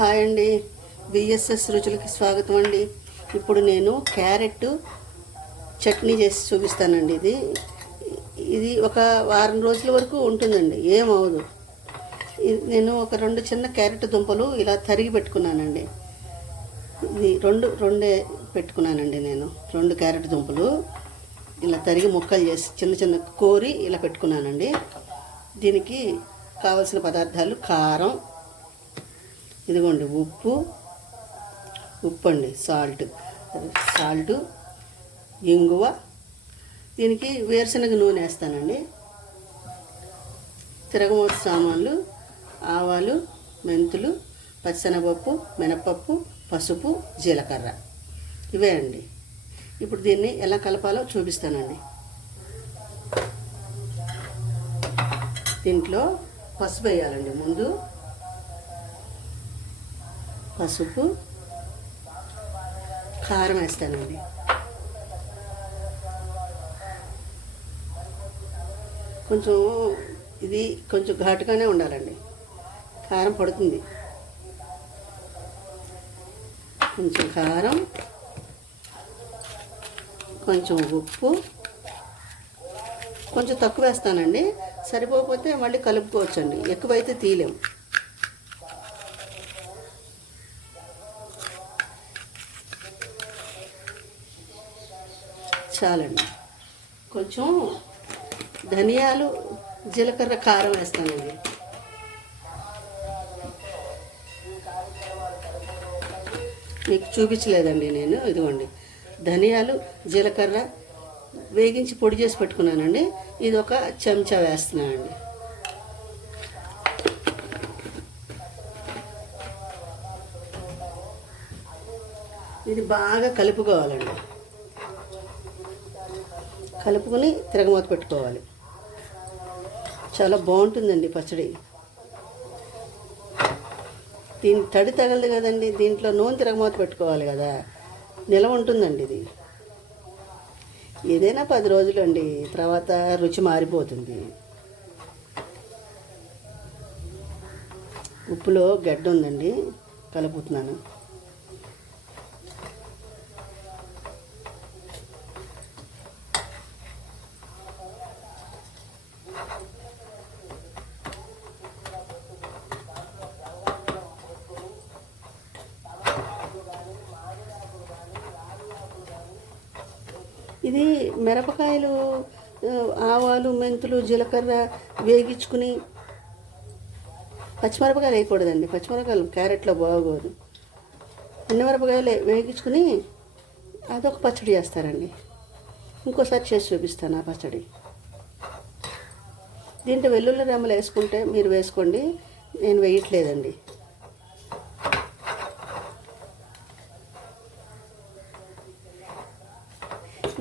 Hi అండి, BSS రుచులకి స్వాగతం అండి. ఇప్పుడు నేను క్యారెట్ చట్నీ చేసి చూపిస్తానండి. ఇది ఒక వారం రోజుల వరకు ఉంటుందండి, ఏమవదు. నేను ఒక 2 చిన్న క్యారెట్ దుంపలు ఇలా తరిగి పెట్టుకున్నానండి. ఇది రెండే పెట్టుకున్నానండి. నేను 2 క్యారెట్ దుంపలు ఇలా తరిగి ముక్కలు చేసి చిన్న చిన్న కోరి ఇలా పెట్టుకున్నానండి. దీనికి కావలసిన పదార్థాలు: కారం, ఇదిగోండి ఉప్పు అండి, సాల్ట్, ఇంగువ. దీనికి వేరుశనగ నూనె వేస్తానండి. తిరగమూత సామాన్లు: ఆవాలు, మెంతులు, పచ్చిశనగపప్పు, మినపప్పు, పసుపు, జీలకర్ర. ఇవే అండి. ఇప్పుడు దీన్ని ఎలా కలపాలో చూపిస్తానండి. దీంట్లో పసుపు వేయాలండి. ముందు పసుపు, కారం వేస్తానండి. ఇది కొంచెం ఘాటుగానే ఉండాలండి, కారం పడుతుంది. కొంచెం కారం, కొంచెం ఉప్పు, కొంచెం తక్కువ వేస్తానండి. సరిపోకపోతే మళ్ళీ కలుపుకోవచ్చండి, ఎక్కువైతే తీయలేము. చాలండి. కొంచెం ధనియాలు, జీలకర్ర, కారం వేస్తానండి. మీకు చూపించలేదండి నేను. ఇదిగోండి ధనియాలు, జీలకర్ర వేగించి పొడి చేసి పెట్టుకున్నానండి. ఇది ఒక చెంచా వేస్తున్నానండి. ఇది బాగా కలుపుకోవాలండి. కలుపుకొని తిరగమూత పెట్టుకోవాలి. చాలా బాగుంటుందండి పచ్చడి. దీని తడి తగలదు కదండి, దీంట్లో నూనె తిరగమూత పెట్టుకోవాలి కదా, నిలవ ఉంటుందండి. ఇది ఏదైనా 10 రోజులు అండి, తర్వాత రుచి మారిపోతుంది. ఉప్పులో గడ్డ ఉందండి, కలుపుతున్నాను. ఇది మిరపకాయలు, ఆవాలు, మెంతులు, జీలకర్ర వేగించుకుని, పచ్చిమిరపకాయలు వేయకూడదండి. పచ్చిమిరపకాయలు క్యారెట్లో బాగోదు. మిరపకాయలు వేగించుకుని అదొక పచ్చడి చేస్తారండి. ఇంకోసారి చేసి చూపిస్తాను ఆ పచ్చడి. దీంట్లో వెల్లుల్లి రెమ్మలు వేసుకుంటే మీరు వేసుకోండి, నేను వేయట్లేదండి.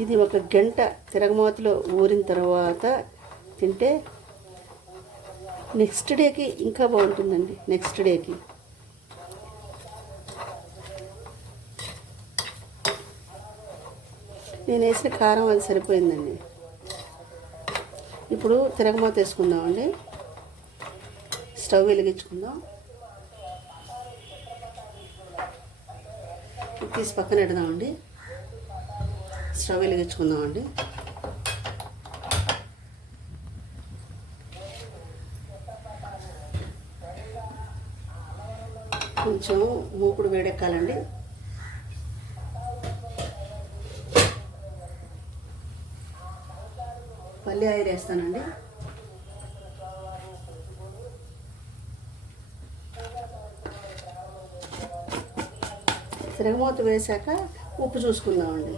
ఇది ఒక గంట తిరగమూతలో ఊరిన తర్వాత తింటే నెక్స్ట్ డేకి ఇంకా బాగుంటుందండి. నెక్స్ట్ డేకి నేను వేసిన కారం అది సరిపోయిందండి. ఇప్పుడు తిరగమూత వేసుకుందామండి. స్టవ్ వెలిగించుకుందాం. తీసి పక్కన పెడదామండి. స్టవ్ వెలిగించుకుందామండి. కొంచెం మూకుడు వేడెక్కాలండి. పల్లి ఆయిల్ వేస్తానండి. తిరగమూత వేసాక ఉప్పు చూసుకుందామండి.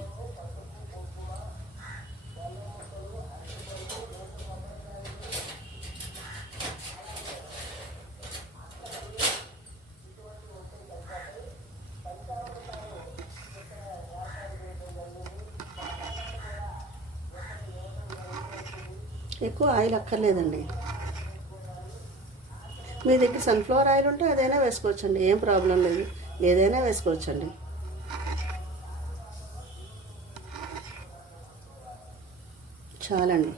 ఎక్కువ ఆయిల్ అక్కర్లేదండి. మీ దగ్గర సన్ఫ్లవర్ ఆయిల్ ఉంటే అదైనా వేసుకోవచ్చండి, ఏం ప్రాబ్లం లేదు. ఏదైనా వేసుకోవచ్చండి. చాలండి.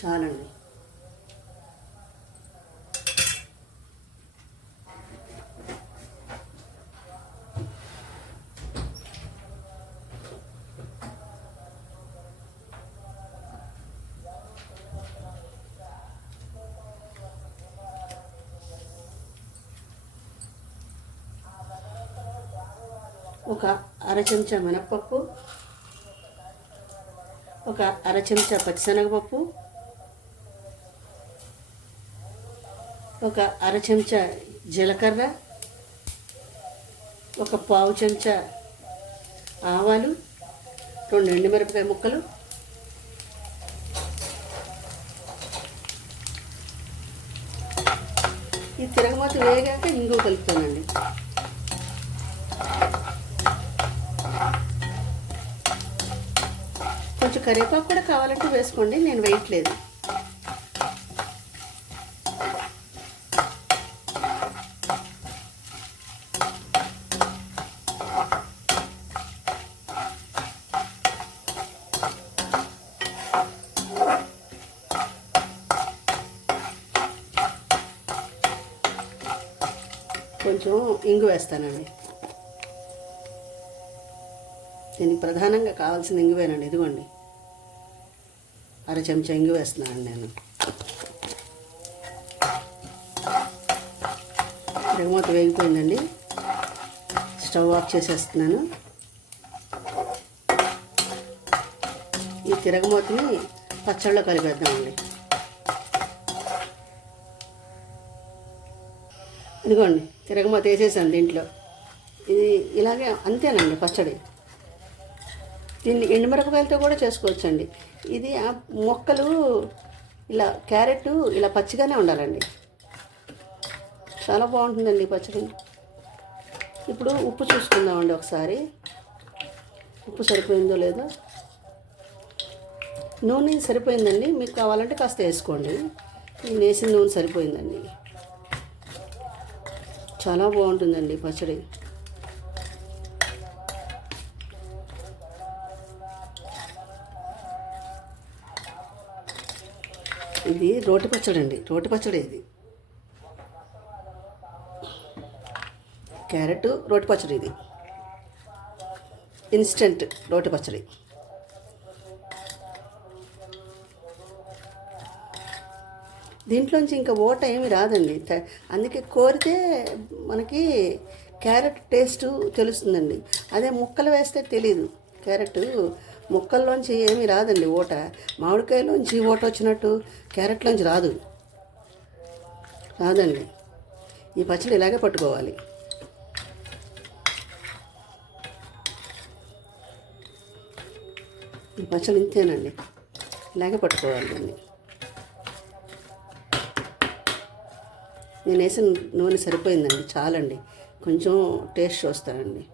చాలండి. ఒక అర చెంచా మినప్పప్పు, ఒక అర చెంచా పచ్చిశనగపప్పు, ఒక అర చెంచా జీలకర్ర, ఒక పావు చెంచా ఆవాలు, 2 ఎండుమిరపకాయ ముక్కలు, ఈ తిరగమాత వేగాక ఇంగు కలుపుతానండి. కొంచెం కరివేపాకు కూడా కావాలంటే వేసుకోండి, నేను వేయట్లేదు. కొంచెం ఇంగు వేస్తానండి. దీనికి ప్రధానంగా కావాల్సిన ఇంగువేనండి. ఇదిగోండి, అర చెంచా ఇంగు వేస్తున్నాను నేను. తిరగమాత వేగిపోయిందండి, స్టవ్ ఆఫ్ చేసేస్తున్నాను. ఈ తిరగమాతని పచ్చళ్ళలో కలిపేద్దామండి. ఇదిగోండి, తిరగమాత వేసేసాను దీంట్లో. ఇది ఇలాగే అంతేనండి పచ్చడి. దీన్ని ఎండుమిరపకాయలతో కూడా చేసుకోవచ్చండి. ఇది మొక్కలు ఇలా క్యారెట్ ఇలా పచ్చిగానే ఉండాలండి, చాలా బాగుంటుందండి ఈ పచ్చడి. ఇప్పుడు ఉప్పు చూసుకుందామండి ఒకసారి, ఉప్పు సరిపోయిందో లేదో. నూనె సరిపోయిందండి, మీకు కావాలంటే కాస్త వేసుకోండి. నేను వేసిన నూనె సరిపోయిందండి. చాలా బాగుంటుందండి పచ్చడి. ఇది రోటి పచ్చడి అండి, రోటి పచ్చడి ఇది. క్యారెట్ రోటి పచ్చడి, ఇది ఇన్స్టెంట్ రోటి పచ్చడి. దీంట్లోంచి ఇంకా ఓట ఏమి రాదండి, అందుకే కోరితే మనకి క్యారెట్ టేస్ట్ తెలుస్తుందండి. అదే ముక్కలు వేస్తే తెలీదు. క్యారెట్ ముక్కల్లోంచి ఏమీ రాదండి ఓట. మామిడికాయలోంచి ఓట వచ్చినట్టు క్యారెట్లోంచి రాదండి. ఈ పచ్చడి ఇలాగే పట్టుకోవాలి. ఈ పచ్చడి ఇంతేనండి, ఇలాగే పట్టుకోవాలి దాన్ని. నేను వేసిన నూనె సరిపోయిందండి, చాలండి. కొంచెం టేస్ట్ చూస్తానండి.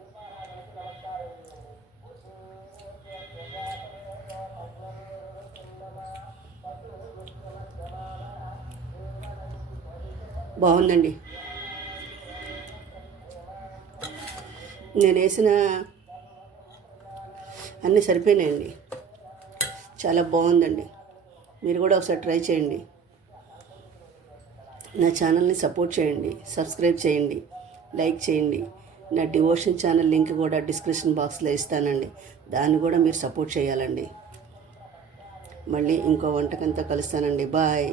బాగుందండి. నేను వేసిన అన్నీ సరిపోయినాయండి, చాలా బాగుందండి. మీరు కూడా ఒకసారి ట్రై చేయండి. నా ఛానల్ని సపోర్ట్ చేయండి, సబ్స్క్రైబ్ చేయండి, లైక్ చేయండి. నా డివోషన్ ఛానల్ లింక్ కూడా డిస్క్రిప్షన్ బాక్స్లో ఇస్తానండి, దాన్ని కూడా మీరు సపోర్ట్ చేయాలండి. మళ్ళీ ఇంకో వంటకంతో కలుస్తానండి. బాయ్.